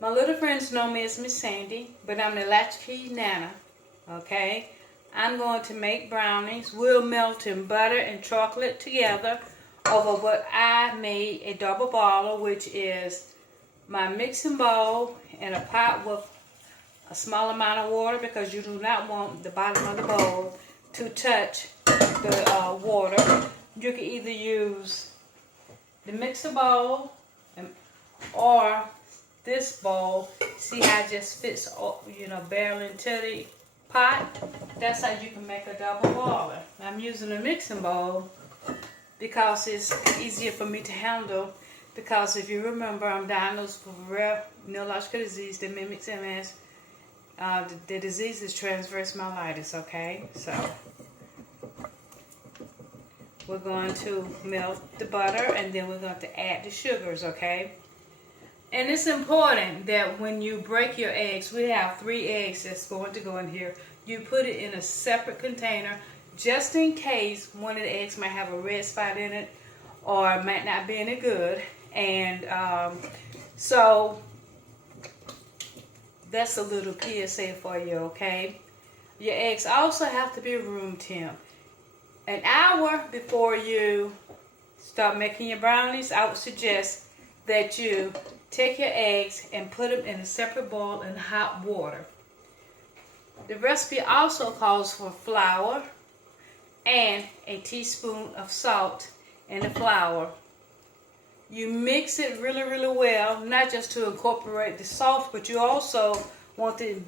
My little friends know me as Miss Sandy, but I'm the Latchkey Nana, okay? I'm going to make brownies. We'll melt in butter and chocolate together over what I made a double baller, which is my mixing bowl in a pot with a small amount of water because you do not want the bottom of the bowl to touch the water. You can either use the mixer bowl or this bowl. See how it just fits, barrel into the pot? That's how you can make a double baller. I'm using a mixing bowl because it's easier for me to handle. Because if you remember, I'm diagnosed with rare neurological disease that mimics MS. The disease is transverse myelitis, okay? So we're going to melt the butter and then we're going to add the sugars, okay? And it's important that when you break your eggs, we have 3 eggs that's going to go in here. You put it in a separate container just in case one of the eggs might have a red spot in it or might not be any good. And so that's a little PSA for you, okay? Your eggs also have to be room temp. An hour before you start making your brownies, I would suggest that you take your eggs and put them in a separate bowl in hot water. The recipe also calls for flour and a teaspoon of salt in the flour. You mix it really, really well, not just to incorporate the salt, but you also want to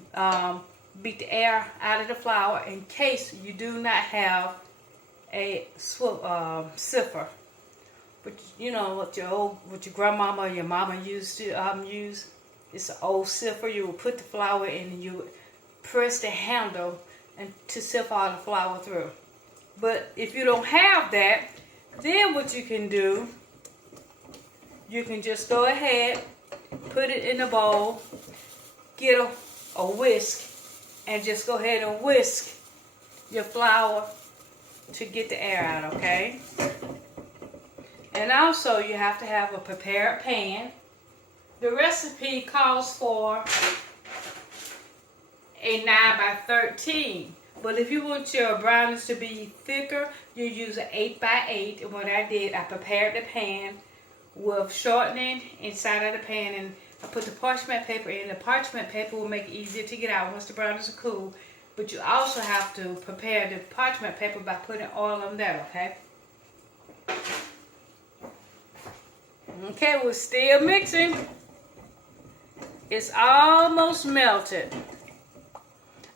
beat the air out of the flour in case you do not have a sifter. But you know what your grandmama or your mama used to use? It's an old sifter. You would put the flour in and you would press the handle and to sift all the flour through. But if you don't have that, then what you can do, you can just go ahead, put it in a bowl, get a whisk, and just go ahead and whisk your flour to get the air out, okay? And also you have to have a prepared pan. The recipe calls for a 9 by 13. But if you want your brownies to be thicker, you use an 8 by 8. And what I did, I prepared the pan with shortening inside of the pan, and I put the parchment paper in. The parchment paper will make it easier to get out once the brownies are cool. But you also have to prepare the parchment paper by putting oil on that, okay? Okay, we're still mixing. It's almost melted.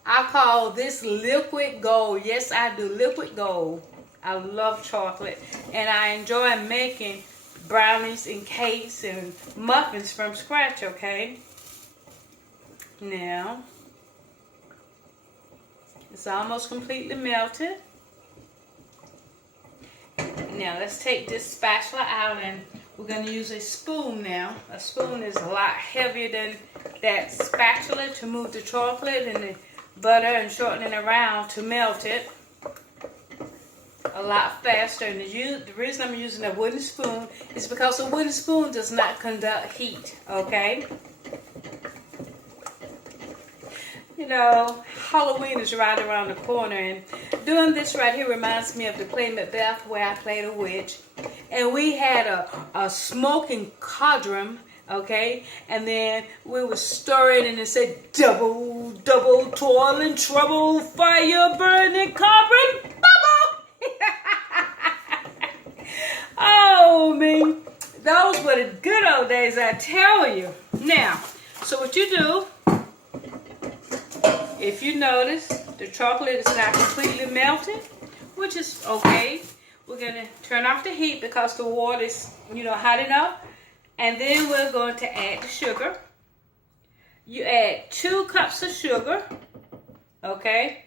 I call this liquid gold. Yes, I do liquid gold. I love chocolate, and I enjoy making brownies and cakes and muffins from scratch, okay? Now, it's almost completely melted. Now, let's take this spatula out, and we're going to use a spoon now. A spoon is a lot heavier than that spatula to move the chocolate and the butter and shorten it around to melt it a lot faster. And the reason I'm using a wooden spoon is because a wooden spoon does not conduct heat, okay? You know, Halloween is right around the corner, and doing this right here reminds me of the play Macbeth where I played a witch. And we had a smoking cauldron, okay? And then we were stirring and it said, double, double toil and trouble, fire burning cauldron, bubble! Oh, man. Those were the good old days, I tell you. Now, so what you do, if you notice, the chocolate is not completely melted, which is okay. We're going to turn off the heat because the water is, hot enough. And then we're going to add the sugar. You add 2 cups of sugar, okay?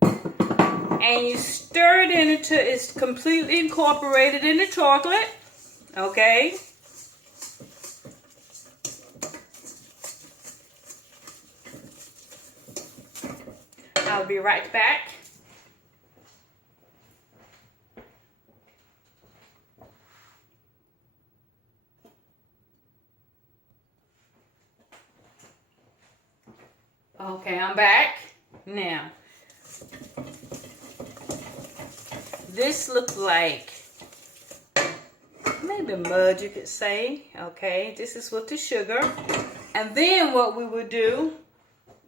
And you stir it in until it's completely incorporated in the chocolate, okay? I'll be right back. Okay, I'm back. Now, this looks like maybe mud, you could say. Okay, this is with the sugar. And then what we would do,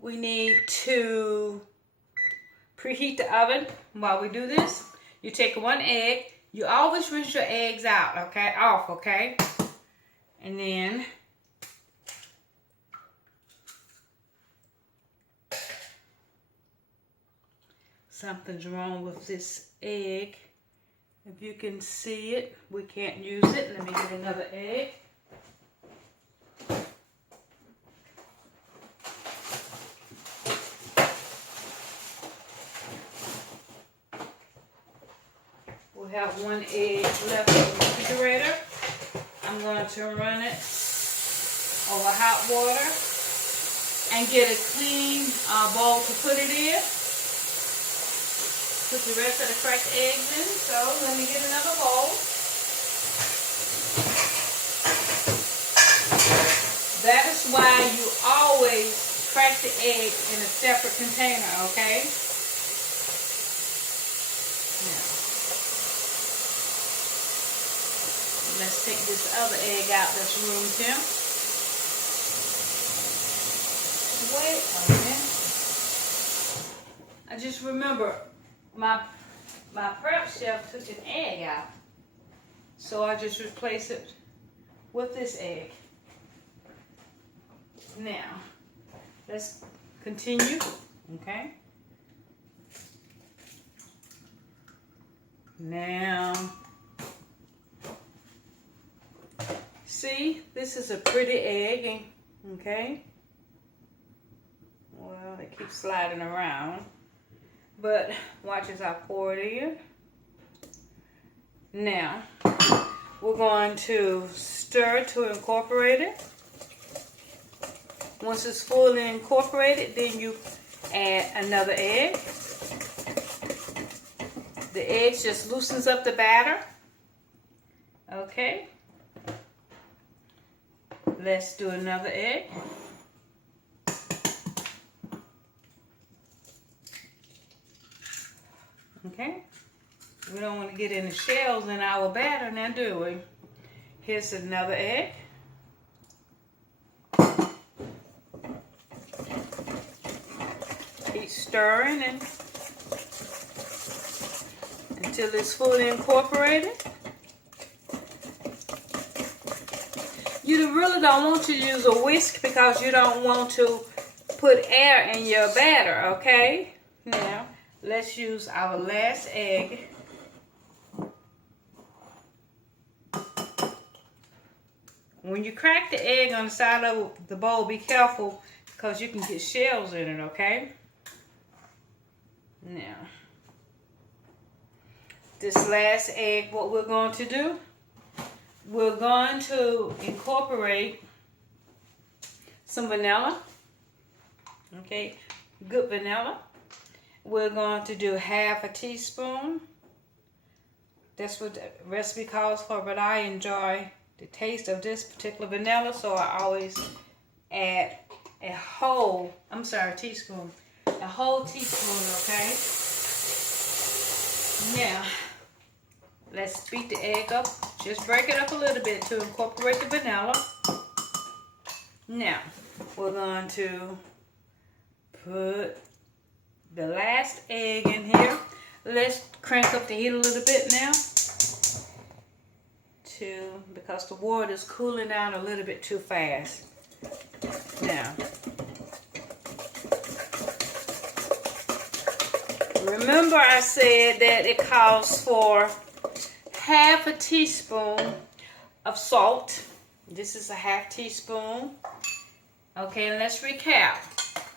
we need to preheat the oven while we do this. You take 1 egg. You always rinse your eggs out, okay? Okay? And then something's wrong with this egg. If you can see it, we can't use it. Let me get another egg. We have 1 egg left in the refrigerator. I'm going to run it over hot water and get a clean bowl to put it in. Put the rest of the cracked eggs in. So let me get another bowl. That is why you always crack the egg in a separate container, okay? Now, let's take this other egg out that's room temp. Wait a minute. I just remember my prep chef took an egg out. So I just replace it with this egg. Now, let's continue, okay? Now, see, this is a pretty egg, okay? Well, it keeps sliding around. But watch as I pour it in. Now, we're going to stir to incorporate it. Once it's fully incorporated, then you add another egg. The egg just loosens up the batter. Okay. Let's do another egg. Okay, we don't want to get any shells in our batter now, do we? Here's another egg. Keep stirring until it's fully incorporated. You really don't want to use a whisk because you don't want to put air in your batter, okay? Now, let's use our last egg. When you crack the egg on the side of the bowl, be careful because you can get shells in it, okay? Now, this last egg, what we're going to do, we're going to incorporate some vanilla, okay? Good vanilla. We're going to do 1/2 teaspoon. That's what the recipe calls for, but I enjoy the taste of this particular vanilla, so I always add a whole teaspoon. A whole teaspoon, okay? Now, let's beat the egg up. Just break it up a little bit to incorporate the vanilla. Now, we're going to put the last egg in here. Let's crank up the heat a little bit now, because the water is cooling down a little bit too fast. Now, remember I said that it calls for 1/2 teaspoon of salt. This is a 1/2 teaspoon. Okay, and let's recap.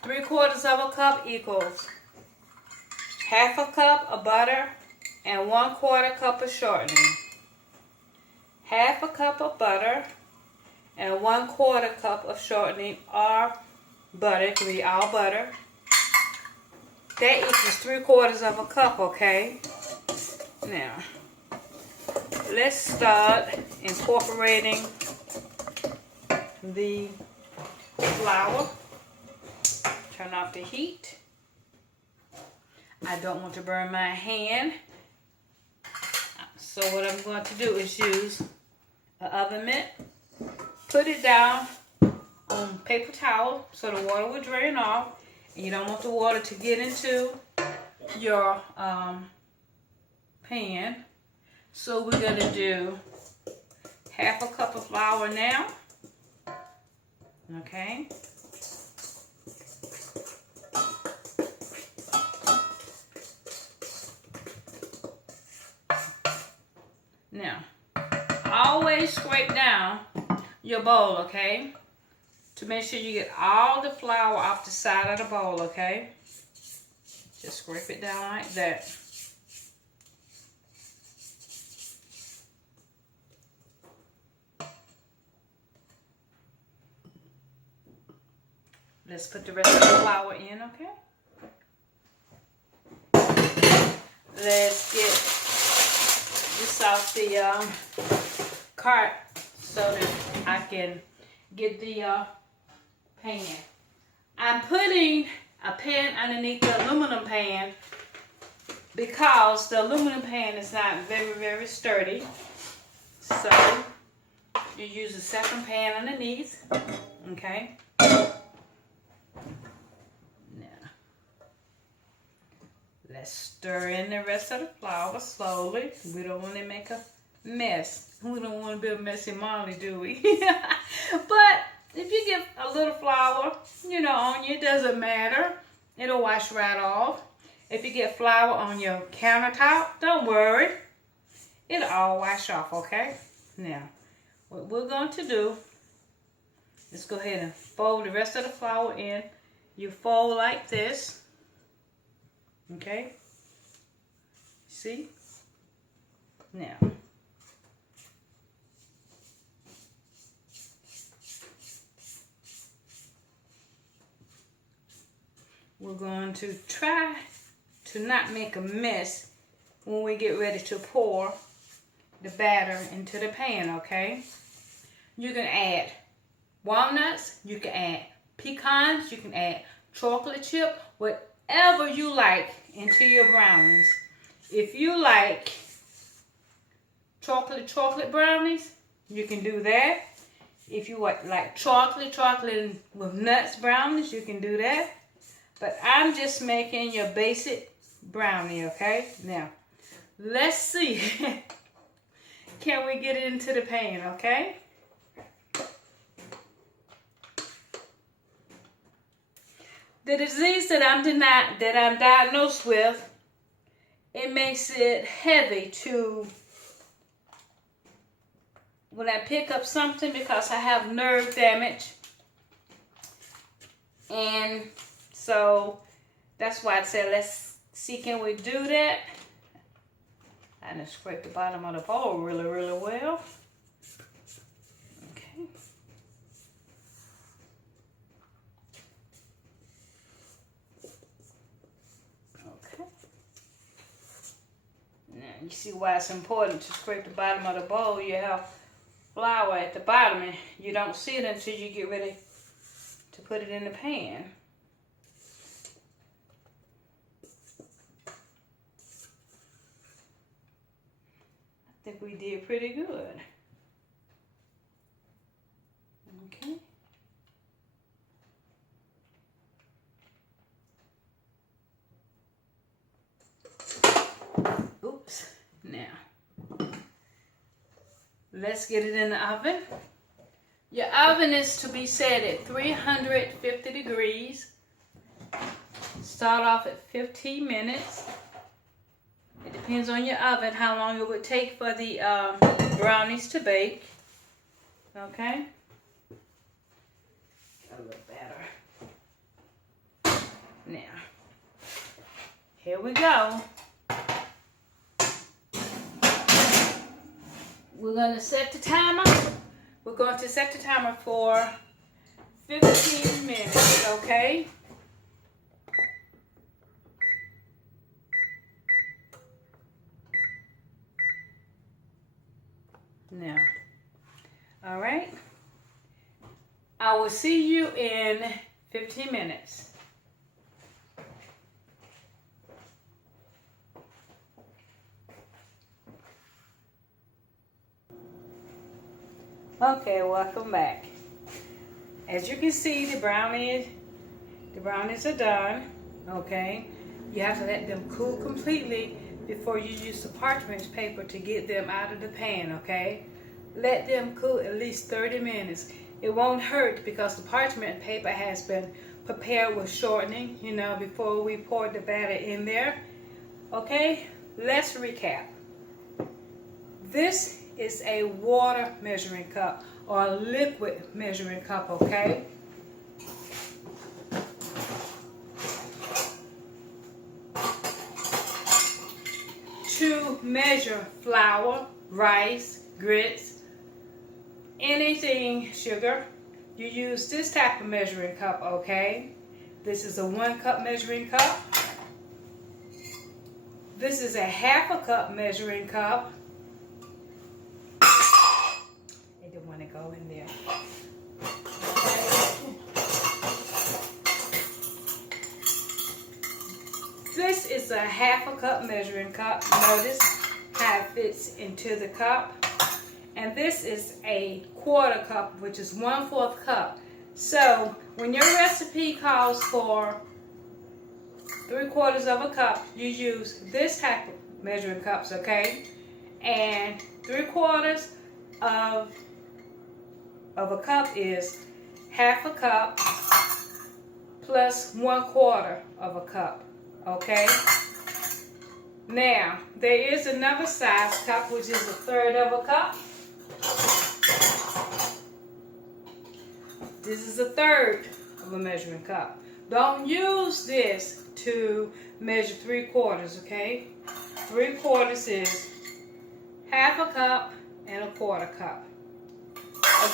3/4 cup equals 1/2 cup of butter and 1/4 cup of shortening. 1/2 cup of butter and 1/4 cup of shortening or butter. It can be all butter. That equals 3/4 cup, okay? Now, let's start incorporating the flour. Turn off the heat. I don't want to burn my hand. So what I'm going to do is use an oven mitt. Put it down on paper towel so the water will drain off. And you don't want the water to get into your pan. So we're going to do half a cup of flour now. Okay. Now, always scrape down your bowl, okay? To make sure you get all the flour off the side of the bowl, okay? Just scrape it down like that. Let's put the rest of the flour in, okay? Let's get this off the cart so that I can get the pan. I'm putting a pan underneath the aluminum pan because the aluminum pan is not very, very sturdy. So you use a second pan underneath, okay? Let's stir in the rest of the flour slowly. We don't want to make a mess. We don't want to be a messy Molly, do we? But if you get a little flour, on you, it doesn't matter. It'll wash right off. If you get flour on your countertop, don't worry. It'll all wash off, okay? Now, what we're going to do is go ahead and fold the rest of the flour in. You fold like this. Okay, see? Now, we're going to try to not make a mess when we get ready to pour the batter into the pan, okay? You can add walnuts, you can add pecans, you can add chocolate chip, whatever you like into your brownies. If you like chocolate brownies, you can do that. If you like chocolate with nuts brownies, you can do that. But I'm just making your basic brownie, okay? Now, let's see. Can we get it into the pan, okay? The disease that I'm diagnosed with, it makes it heavy when I pick up something because I have nerve damage. And so that's why I said, let's see, can we do that? I just scrape the bottom of the bowl really, really well. Okay. You see why it's important to scrape the bottom of the bowl. You have flour at the bottom and you don't see it until you get ready to put it in the pan. I think we did pretty good. Okay. Oops. Now, let's get it in the oven. Your oven is to be set at 350 degrees. Start off at 15 minutes. It depends on your oven how long it would take for the brownies to bake. Okay? A little better. Now, here we go. We're going to set the timer. We're going to set the timer for 15 minutes, okay? Now, all right. I will see you in 15 minutes. Okay, welcome back. As you can see, the brownies are done. Okay, you have to let them cool completely before you use the parchment paper to get them out of the pan. Okay, let them cool at least 30 minutes. It won't hurt because the parchment paper has been prepared with shortening, before we pour the batter in there. Okay, let's recap. This is a water measuring cup or a liquid measuring cup, okay? To measure flour, rice, grits, anything sugar, you use this type of measuring cup, okay? This is a 1 cup measuring cup. This is a 1/2 cup measuring cup. I didn't want to go in there. This is a 1/2 cup measuring cup. Notice how it fits into the cup. And this is a 1/4 cup, which is 1/4 cup. So when your recipe calls for 3/4 of a cup, you use this type of measuring cups, okay? And 3/4 of a cup is 1/2 cup plus 1/4 of a cup, okay? Now, there is another size cup, which is 1/3 of a cup. This is 1/3 of a measuring cup. Don't use this to measure 3/4, okay? 3/4 is 1/2 cup and 1/4 cup.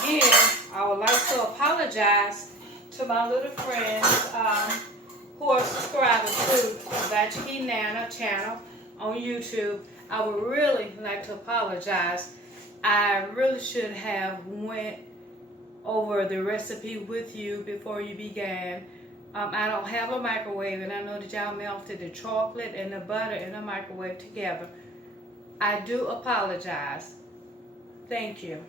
Again, I would like to apologize to my little friends who are subscribers to Latchkey Nana channel on YouTube. I would really like to apologize. I really should have went over the recipe with you before you began. I don't have a microwave, and I know that y'all melted the chocolate and the butter in the microwave together. I do apologize. Thank you.